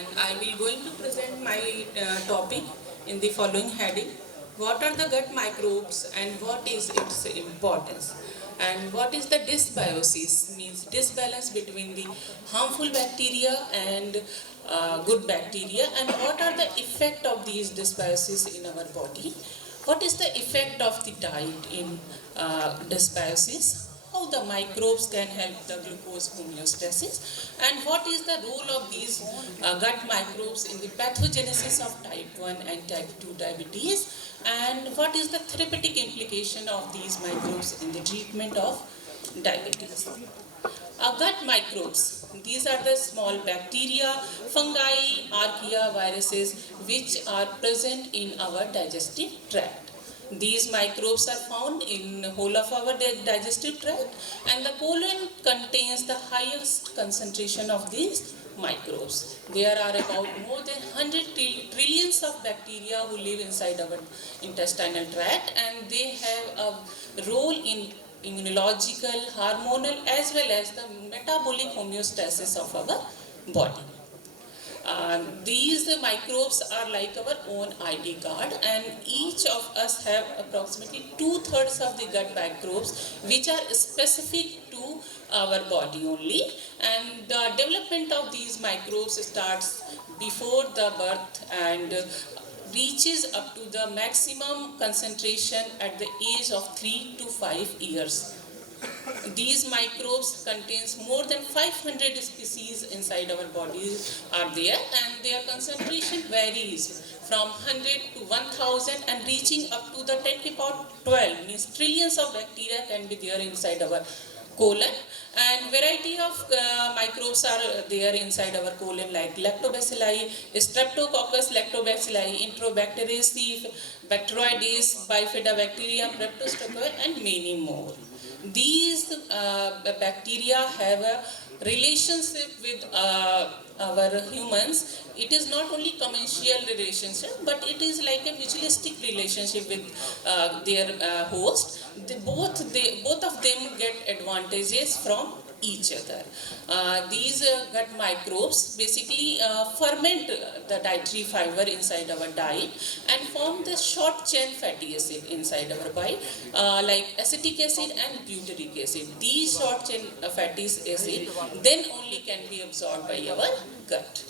and I will going to present my topic in the following heading. What are the gut microbes and what is its importance? And what is the dysbiosis, means disbalance between the harmful bacteria and good bacteria, and what are the effect of these dysbiosis in our body? What is the effect of the diet in dysbiosis? How the microbes can help the glucose homeostasis, and what is the role of these gut microbes in the pathogenesis of type 1 and type 2 diabetes, and what is the therapeutic implication of these microbes in the treatment of diabetes. Gut microbes, these are the small bacteria, fungi, archaea, viruses which are present in our digestive tract. These microbes are found in whole of our digestive tract, and the colon contains the highest concentration of these microbes. There are about more than 100 trillions of bacteria who live inside our intestinal tract, and they have a role in immunological, hormonal as well as the metabolic homeostasis of our body. These microbes are like our own ID card, and each of us have approximately 2/3 of the gut microbes which are specific to our body only, and the development of these microbes starts before the birth and reaches up to the maximum concentration at the age of 3 to 5 years. These microbes contains more than 500 species inside our bodies are there, and their concentration varies from 100 to 1000 and reaching up to the 10 to the power 12, means trillions of bacteria can be there inside our colon, and variety of microbes are there inside our colon like lactobacilli, streptococcus lactobacilli, enterobacteriaceae, bacteroides, bifidobacterium, streptococcus, and many more. These bacteria have a relationship with our humans. It is not only commensal relationship, but it is like a mutualistic relationship with their host. Both of them get advantages from each other. These gut microbes basically ferment the dietary fiber inside our diet and form the short chain fatty acid inside our body, like acetic acid and butyric acid. These short chain fatty acid then only can be absorbed by our gut.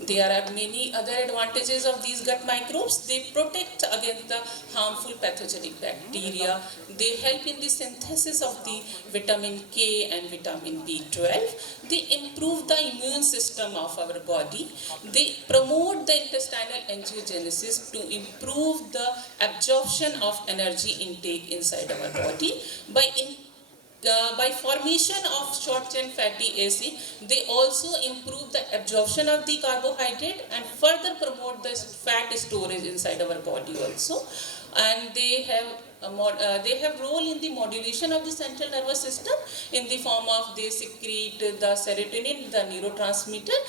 There are many other advantages of these gut microbes. They protect against the harmful pathogenic bacteria. They help in the synthesis of the vitamin K and vitamin B12. They improve the immune system of our body. They promote the intestinal angiogenesis to improve the absorption of energy intake inside our body. By formation of short chain fatty acid, they also improve the absorption of the carbohydrate and further promote the fat storage inside our body also. And they have role in the modulation of the central nervous system in the form of they secrete the serotonin, the neurotransmitter,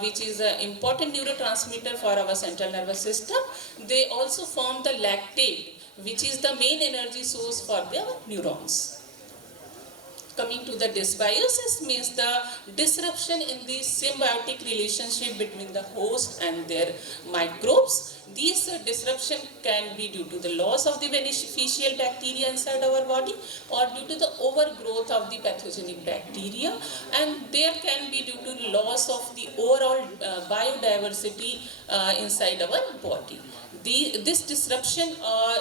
which is an important neurotransmitter for our central nervous system. They also form the lactate, which is the main energy source for the neurons. Coming to the dysbiosis, means the disruption in the symbiotic relationship between the host and their microbes. These disruption can be due to the loss of the beneficial bacteria inside our body or due to the overgrowth of the pathogenic bacteria, and there can be due to loss of the overall biodiversity inside our body. This disruption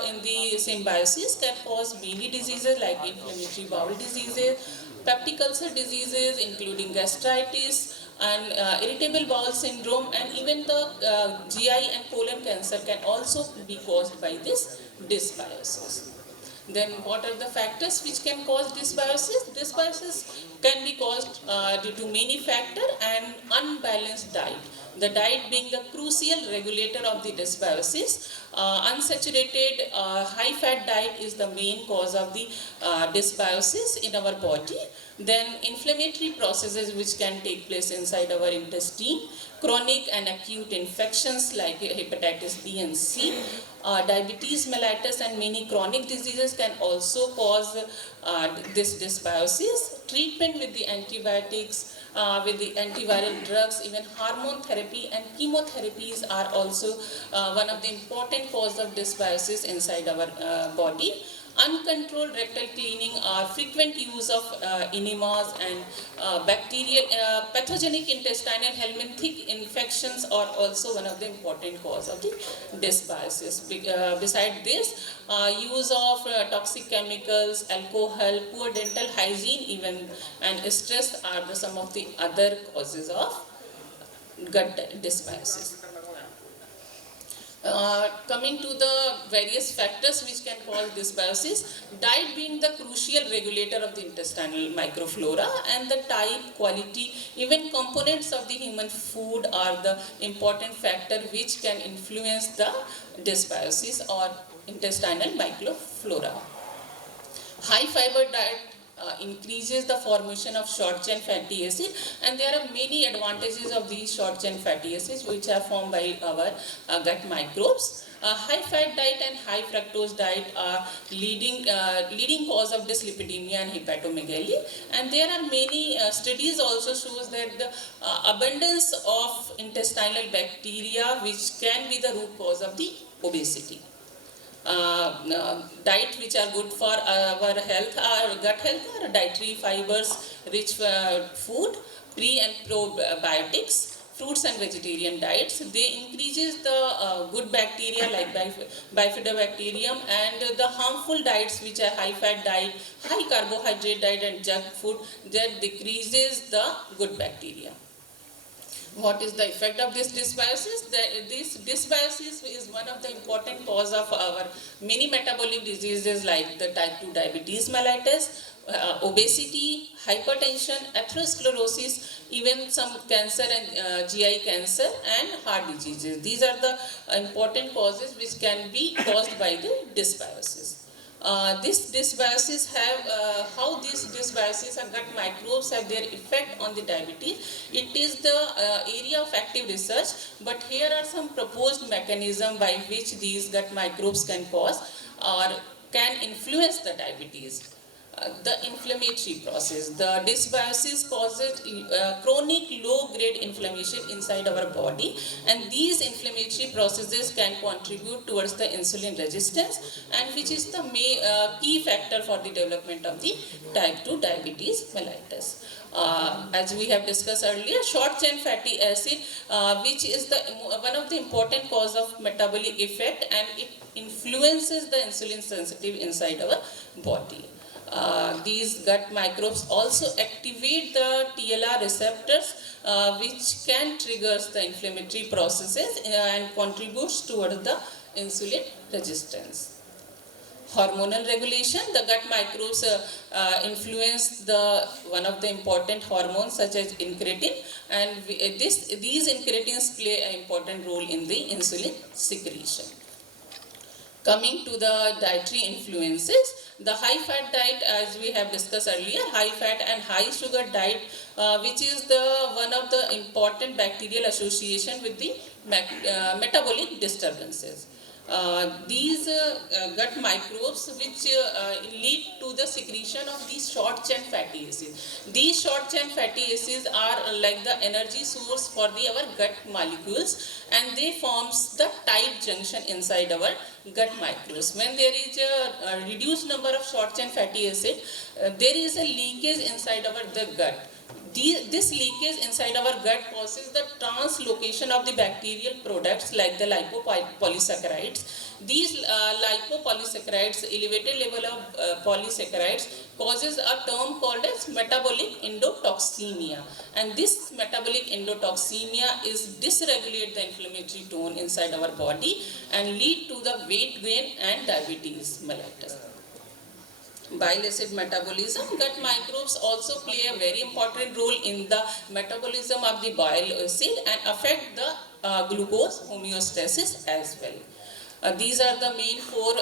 in the symbiosis can cause many diseases like inflammatory bowel diseases, peptic ulcer diseases including gastritis and irritable bowel syndrome, and even the GI and colon cancer can also be caused by this dysbiosis. Then what are the factors which can cause dysbiosis? Dysbiosis can be caused due to many factors and unbalanced diet. The diet being the crucial regulator of the dysbiosis. Unsaturated high-fat diet is the main cause of the dysbiosis in our body. Then inflammatory processes which can take place inside our intestine, chronic and acute infections like hepatitis B and C, diabetes mellitus and many chronic diseases can also cause this dysbiosis. Treatment with the antibiotics with the antiviral drugs. Even hormone therapy and chemotherapies are also one of the important cause of dysbiosis inside our body. Uncontrolled rectal cleaning or frequent use of enemas and bacterial pathogenic intestinal helminthic infections are also one of the important cause of the dysbiosis. Beside this, use of toxic chemicals, alcohol, poor dental hygiene even, and stress are some of the other causes of gut dysbiosis. Coming to the various factors which can cause dysbiosis, diet being the crucial regulator of the intestinal microflora, and the type, quality, even components of the human food are the important factor which can influence the dysbiosis or intestinal microflora. High fiber diet increases the formation of short chain fatty acid, and there are many advantages of these short chain fatty acids which are formed by our gut microbes. High fat diet and high fructose diet are leading cause of dyslipidemia and hepatomegaly, and there are many studies also shows that the abundance of intestinal bacteria which can be the root cause of the obesity. Diet which are good for our health, our gut health, are dietary fibers rich food, pre and probiotics, fruits and vegetarian diets. They increases the good bacteria like bifidobacterium, and the harmful diets which are high fat diet, high carbohydrate diet and junk food, that decreases the good bacteria. What is the effect of this dysbiosis? This dysbiosis is one of the important cause of our many metabolic diseases like the type 2 diabetes mellitus, obesity, hypertension, atherosclerosis, even some cancer and GI cancer and heart diseases. These are the important causes which can be caused by the dysbiosis. This dysbiosis have how these dysbiosis and gut microbes have their effect on the diabetes. It is the area of active research, but here are some proposed mechanism by which these gut microbes can cause or can influence the diabetes. The inflammatory process. The dysbiosis causes chronic low-grade inflammation inside our body, and these inflammatory processes can contribute towards the insulin resistance, and which is the key factor for the development of the type 2 diabetes mellitus. As we have discussed earlier, short chain fatty acid, which is the one of the important cause of metabolic effect, and it influences the insulin sensitive inside our body. These gut microbes also activate the TLR receptors, which can trigger the inflammatory processes and contributes towards the insulin resistance. Hormonal regulation. The gut microbes influence the one of the important hormones such as incretin, and these incretins play an important role in the insulin secretion. Coming to the dietary influences, the high fat diet, as we have discussed earlier, high fat and high sugar diet, which is the one of the important bacterial association with the metabolic disturbances. These gut microbes which lead to the secretion of these short chain fatty acids. These short chain fatty acids are like the energy source for our gut molecules, and they forms the tight junction inside our gut microbes. When there is a reduced number of short chain fatty acid, there is a leakage inside the gut. This leakage inside our gut causes the translocation of the bacterial products like the lipopolysaccharides. These lipopolysaccharides, elevated level of polysaccharides, causes a term called as metabolic endotoxemia. And this metabolic endotoxemia is dysregulate the inflammatory tone inside our body and lead to the weight gain and diabetes mellitus. Bile acid metabolism. Gut microbes also play a very important role in the metabolism of the bile acid and affect the glucose homeostasis as well. These are the main four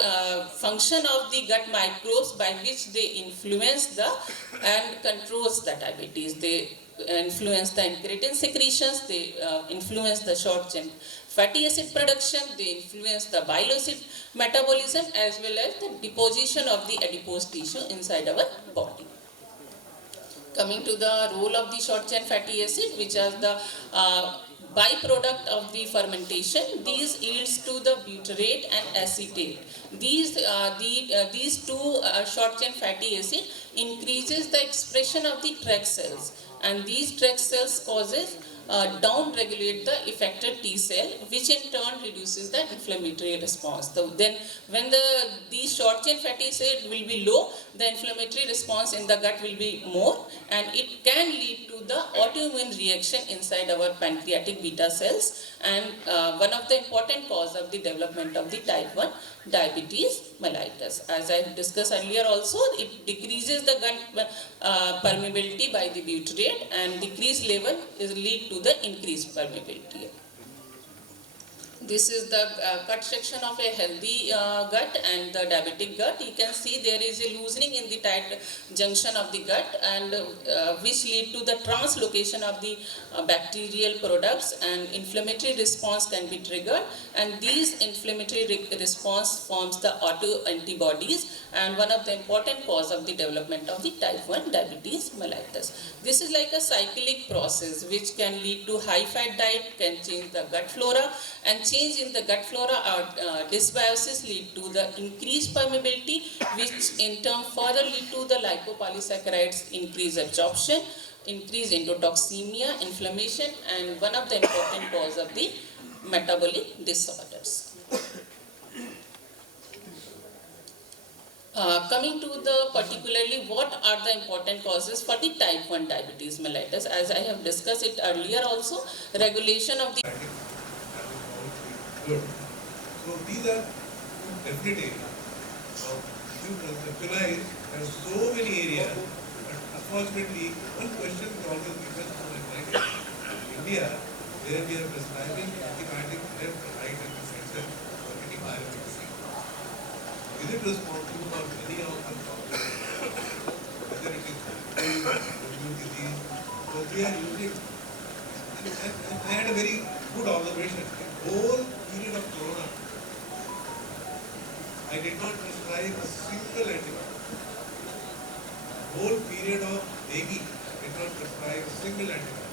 function of the gut microbes by which they influence and controls the diabetes. They influence the incretin secretions, they influence the short chain fatty acid production, they influence the bile acid metabolism as well as the deposition of the adipose tissue inside our body. Coming to the role of the short chain fatty acid, which are the byproduct of the fermentation, these yields to the butyrate and acetate. These two short chain fatty acid increases the expression of the TREG cells, and these TREG cells causes down regulate the effector T cell, which in turn reduces the inflammatory response. Then when these short chain fatty acid will be low, the inflammatory response in the gut will be more, and it can lead to the autoimmune reaction inside our pancreatic beta cells, and one of the important cause of the development of the type 1 diabetes mellitus. As I discussed earlier also, it decreases the gut permeability by the butyrate, and decreased level is lead to the increased permeability. This is the cut section of a healthy gut and the diabetic gut. You can see there is a loosening in the tight junction of the gut, and which lead to the translocation of the bacterial products, and inflammatory response can be triggered, and these inflammatory response forms the autoantibodies, and one of the important cause of the development of the type 1 diabetes mellitus. This is like a cyclic process which can lead to high fat diet, can change the gut flora, and change in the gut flora or dysbiosis lead to the increased permeability, which in turn further lead to the lipopolysaccharides increase absorption, increase endotoxemia, inflammation, and one of the important cause of the metabolic disorders. Coming to the particularly what are the important causes for the type 1 diabetes mellitus, as I have discussed it earlier also, regulation of the good. So these are definite areas. Now, you conceptualize there are so many areas, but unfortunately, one question is always given to my mind. In India, where we are prescribing antibiotics left, right, and center for any viral vaccine, is it responsible for many of the problems? Whether it is immune disease, because we are using, and I had a very good observation. The whole period of corona, I did not prescribe a single antibiotic. Whole period of dengue, I did not prescribe a single antibiotic.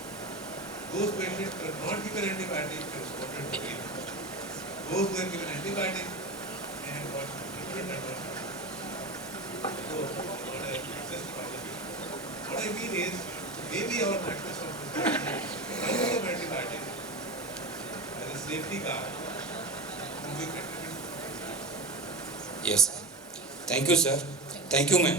Those patients were not given antibiotics, they responded to it. Those who were given antibiotics and got different adverse. So, not a excess observation. What I mean is, maybe our practice of prescribing antibiotics as a safety guard will be better. Yes. Thank you, sir. Thank you, ma'am.